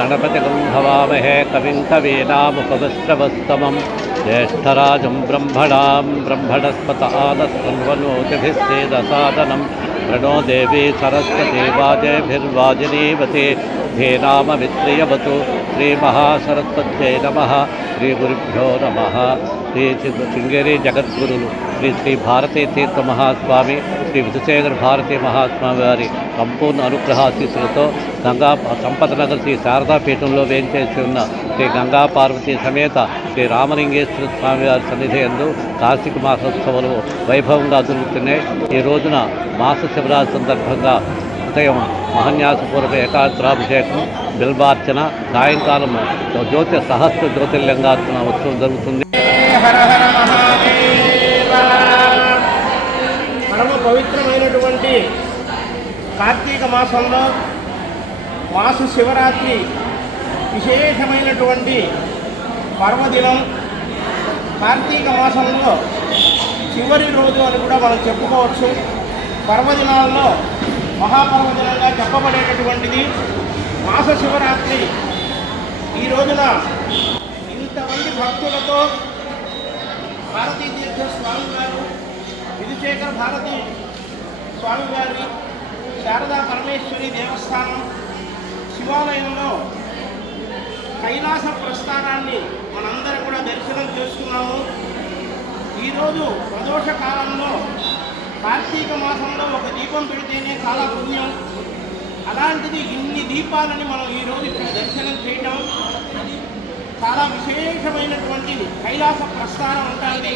गणपतिगं हवामहे कविं कवीनामुपविश्रवस्तमं ज्येष्ठराजं ब्रह्मणां ब्रह्मणस्पत आदस्सन्वनोतिभिस्सेदसादनं प्रणो देवी सरस्वती वाजेभिर्वाजिनीवते धेनामवित्रियवतु श्रीमहासरस्वत्यै नमः శ్రీగురుభ్యో నమ. శ్రీ శృంగేరి జగద్గురులు శ్రీ శ్రీ భారతీ తీర్థ మహాస్వామి శ్రీ విధుశేఖర భారతీ మహాస్వామి వారి సంపూర్ణ అనుగ్రహాశీస్సులతో గంగా సంపద నగర శ్రీ శారదాపీఠంలో వేంచేసి ఉన్న శ్రీ గంగా పార్వతీ సమేత శ్రీ రామలింగేశ్వర స్వామి వారి సన్నిధి ఎందు కార్తీక మాసోత్సవాలు వైభవంగా జరుగుతున్నాయి. ఈ రోజున మాస శివరాత్రి సందర్భంగా ఉదయం మహన్యాసపూర్వక ఏకాగ్రాభిషేకం బిల్బార్చన సాయంకాలం జ్యోతి సహస్ర జ్యోతిర్లింగార్చన ఉత్సవం జరుగుతుంది. హర పరమ పవిత్రమైనటువంటి కార్తీక మాసంలో మాసు శివరాత్రి విశేషమైనటువంటి పర్వదినం. కార్తీక మాసంలో చివరి రోజు అని కూడా మనం చెప్పుకోవచ్చు. పర్వదినాల్లో మహాపర్వదినంగా చెప్పబడేటటువంటిది మాస శివరాత్రి. ఈ రోజున ఇంతమంది భక్తులతో భారతీ తీర్థ స్వామి గారు విధుశేఖర భారతి స్వామి గారి శారదా పరమేశ్వరి దేవస్థానం శివాలయంలో కైలాస ప్రస్థానాన్ని మనందరం కూడా దర్శనం చేస్తున్నాము ఈరోజు ప్రదోష కాలంలో కార్తీక మాసంలో ఒక దీపం పెడితేనే చాలా పుణ్యం. అలాంటిది ఇన్ని దీపాలని మనం ఈరోజు ఇక్కడ దర్శనం చేయటం చాలా విశేషమైనటువంటి కైలాస ప్రస్థానం అంటారు.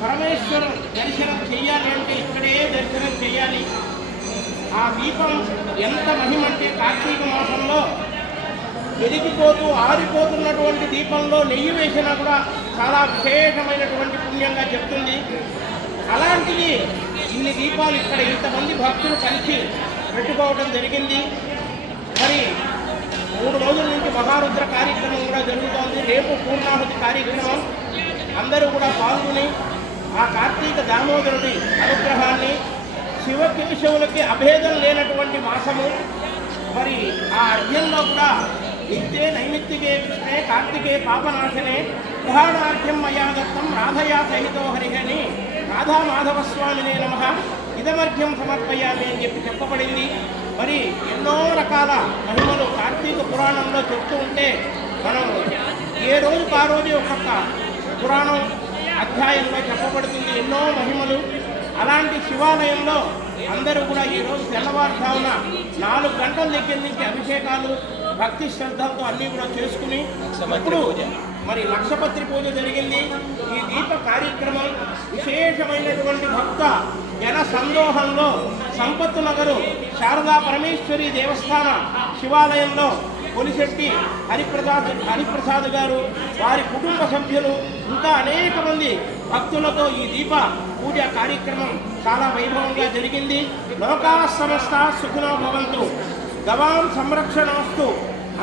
పరమేశ్వరం దర్శనం చేయాలి అంటే ఇక్కడే దర్శనం చేయాలి ఆ దీపం ఎంత మహిమ అంటే కార్తీక మాసంలో వెలిగిపోతూ ఆరిపోతున్నటువంటి దీపంలో నెయ్యి వేసినా కూడా చాలా విశేషమైనటువంటి పుణ్యంగా చెప్తుంది. ఇన్ని ఇన్ని దీపాలు ఇక్కడ ఇంతమంది భక్తులు కలిసి పెట్టుకోవడం జరిగింది. మరి మూడు రోజుల నుంచి మహారుద్ర కార్యక్రమం కూడా జరుగుతోంది. రేపు పూర్ణాహుతి కార్యక్రమం. అందరూ కూడా పాల్గొని ఆ కార్తీక దామోదరుడి అనుగ్రహాన్ని శివకేశవులకి అభేదం లేనటువంటి మాసము. మరి ఆ అర్ఘ్యంలో కూడా నిత్యే నైమిత్తికే కృష్ణే కార్తికే పాపనాశనే పురాణార్ఘ్యం మయా దత్తం రాధయా సహితో హరిహని రాధా మాధవ స్వామినే నమ. ఇదమర్ఘ్యం సమర్పయామి అని చెప్పి చెప్పబడింది. మరి ఎన్నో రకాల మహిమలు కార్తీక పురాణంలో చెప్తూ ఉంటే మనం ఏ రోజుకు ఆ రోజు ఒక్కొక్క పురాణం అధ్యాయంలో చెప్పబడుతుంది. ఎన్నో మహిమలు. అలాంటి శివాలయంలో అందరూ కూడా ఈరోజు తెల్లవారుజామున నాలుగు గంటల దగ్గర నుంచి అభిషేకాలు భక్తి శ్రద్ధలతో అన్నీ కూడా చేసుకుని ఇప్పుడు మరి లక్షపత్రి పూజ జరిగింది. ఈ దీప కార్యక్రమం విశేషమైనటువంటి భక్త జన సందోహంలో సంపత్తు నగరు శారదా పరమేశ్వరి దేవస్థాన శివాలయంలో కొలిశెట్టి హరిప్రసాద్ హరిప్రసాద్ గారు వారి కుటుంబ సభ్యులు ఇంకా అనేక మంది భక్తులతో ఈ దీప పూజ కార్యక్రమం చాలా వైభవంగా జరిగింది. లోకా సమస్త సుఖినో భవంతు. గవాం సంరక్షణోస్తు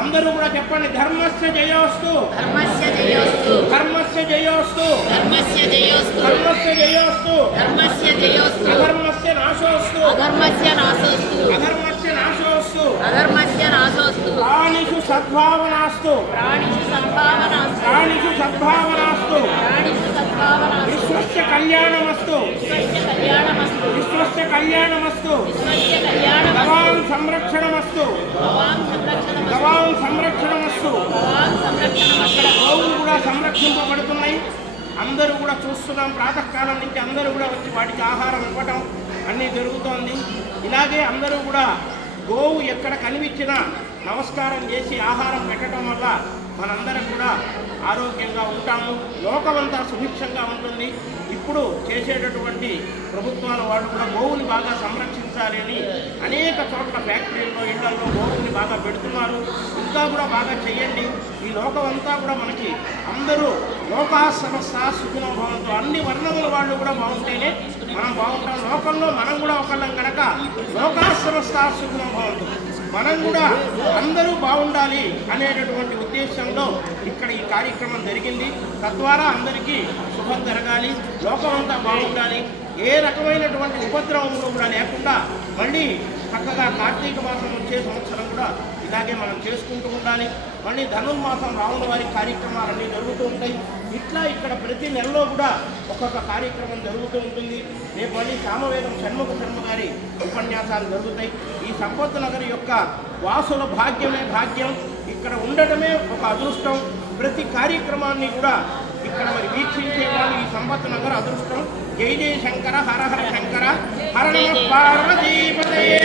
అందరూ కూడా చెప్పండి ధర్మస్య జయోస్తు. ధర్మస్య జయోస్తు. ధర్మస్య జయోస్తు. ధర్మస్య జయోస్తు. ధర్మస్య జయోస్తు. ధర్మస్య జయోస్తు. అధర్మస్య నాశోస్తు. అధర్మస్య నాశోస్తు. అధర్మస్య నాశోస్తు. అధర్మస్య నాశోస్తు. ప్రాణిషు సద్భావనాస్తు. ప్రాణిషు సంభావనాస్తు ప్రాణిషు సద్భావనాస్తు. ప్రాణిషు సద్భావనాస్తు. విశ్వస్య కళ్యాణమస్తు. విశ్వస్య విశ్వస్య కళ్యాణమస్తు. గవాం సంరక్షణమస్తు. గవాం సంరక్షణమస్తు. అక్కడ గోవులు కూడా సంరక్షింపబడుతున్నాయి. అందరూ కూడా చూస్తున్నాం. ప్రాతకాలం నుంచి అందరూ కూడా వచ్చి వాటికి ఆహారం ఇవ్వటం అన్నీ జరుగుతోంది. ఇలాగే అందరూ కూడా గోవు ఎక్కడ కనిపించినా నమస్కారం చేసి ఆహారం పెట్టడం వల్ల మనందరం కూడా ఆరోగ్యంగా ఉంటాము. లోకమంతా సుభిక్షంగా ఉంటుంది. ఇప్పుడు చేసేటటువంటి ప్రభుత్వాల వాళ్ళు కూడా గోవుని బాగా సంరక్షించాలి అని అనేక చోట్ల ఫ్యాక్టరీల్లో ఇళ్ళలో గోవుని బాగా పెడుతున్నారు. ఇంకా కూడా బాగా చేయండి. ఈ లోకమంతా కూడా మనకి అందరూ లోకా సమస్య సుఖినో భవంతు అన్ని వర్ణముల వాళ్ళు కూడా బాగుంటేనే మనం బాగుంటాం. లోకంలో మనం కూడా ఒకళ్ళం కనుక లోకా సమస్య సుఖినో భవంతు మనం కూడా అందరూ బాగుండాలి అనేటటువంటి ఉద్దేశంలో ఇక్కడ ఈ కార్యక్రమం జరిగింది. తద్వారా అందరికీ శుభం జరగాలి లోకం అంతా బాగుండాలి. ఏ రకమైనటువంటి ఉపద్రవం కూడా లేకుండా మళ్ళీ చక్కగా కార్తీక మాసం వచ్చే సంవత్సరం కూడా ఇలాగే మనం చేసుకుంటూ ఉండాలి. మళ్ళీ ధనుర్మాసం రావణ వారి కార్యక్రమాలన్నీ జరుగుతూ ఉంటాయి. ఇట్లా ఇక్కడ ప్రతి నెలలో కూడా ఒక్కొక్క కార్యక్రమం జరుగుతూ ఉంటుంది. రేపు మళ్ళీ సామవేదం షణ్ముఖ శర్మ గారి ఉపన్యాసాలు జరుగుతాయి. ఈ సంపత్ నగర్ యొక్క వాసుల భాగ్యమే భాగ్యం. ఇక్కడ ఉండటమే ఒక అదృష్టం. ప్రతి కార్యక్రమాన్ని కూడా ఇక్కడ మరి వీక్షించే వాళ్ళు ఈ సంపత్ నగర్ అదృష్టం. జై జయ శంకర హర హర శంకర. హర నమ. పార్వతీపతయే